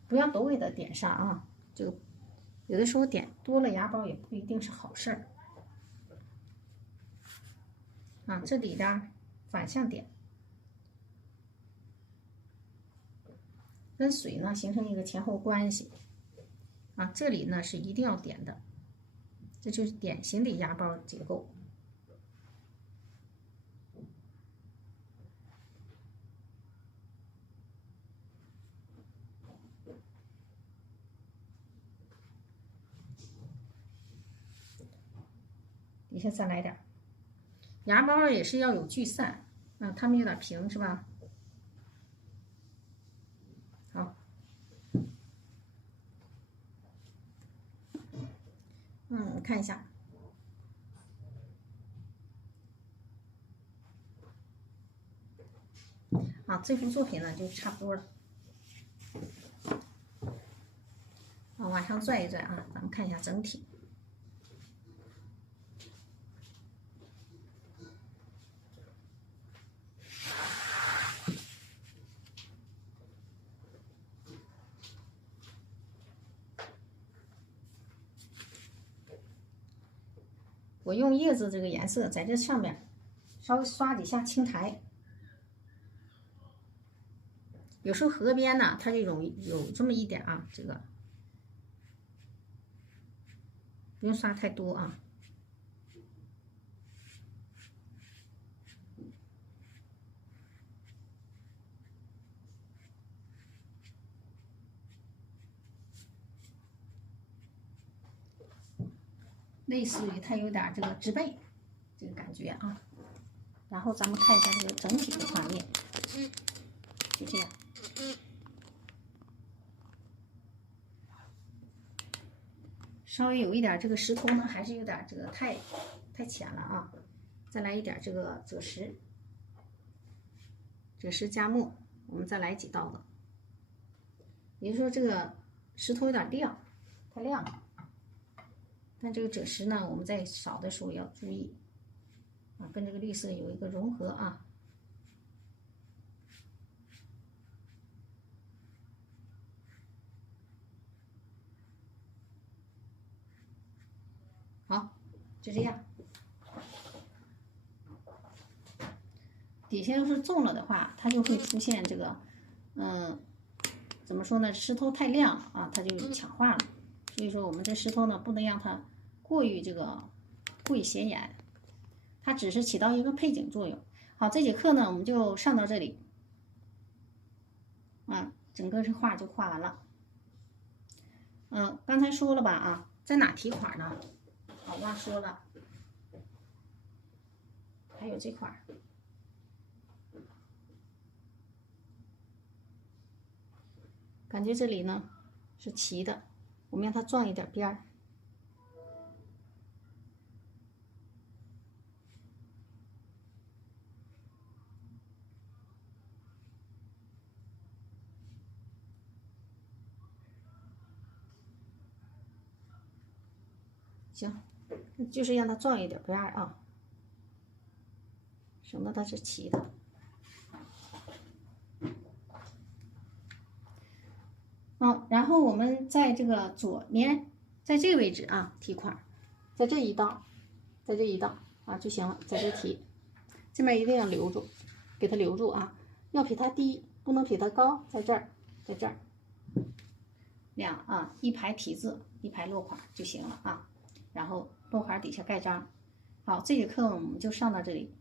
不要都给它点上啊，这个有的时候点多了芽苞也不一定是好事儿。这里边反向点，跟水呢形成一个前后关系。这里呢是一定要点的，这就是典型的芽苞结构。底下再来点，芽苞也是要有聚散，它们有点平是吧？看一下。啊，这幅作品呢就差不多了。啊，往上拽一拽啊，咱们看一下整体。我用叶子这个颜色在这上面稍微刷几下青苔。有时候河边呢，它这种有这么一点啊，这个不用刷太多啊。类似于它有点这个植被这个感觉啊。然后咱们看一下这个整体的画面，就这样。稍微有一点这个石头呢，还是有点这个太浅了啊。再来一点这个赭石，赭石加墨，我们再来几道子。也就是说这个石头有点亮，太亮了。但这个赭石呢，我们在扫的时候要注意啊，跟这个绿色有一个融合啊。好，就这样。底下要是重了的话，它就会出现这个，怎么说呢？石头太亮啊，它就强化了。所以说，我们这石头呢，不能让它过于显眼，它只是起到一个配景作用。好，这节课呢，我们就上到这里，啊，整个这画就画完了。刚才说了吧啊，在哪提款呢？我忘说了，还有这块儿，感觉这里呢是齐的，我们让它撞一点边儿。行，就是让它撞一点边儿啊，省得它是齐的。然后我们在这个左面，在这个位置啊提款，在这一道啊就行了，在这提，这边一定要留住，给它留住啊，要比它低，不能比它高，在这儿，一排提字，一排落款就行了啊。然后落款底下盖章。好，这节课我们就上到这里。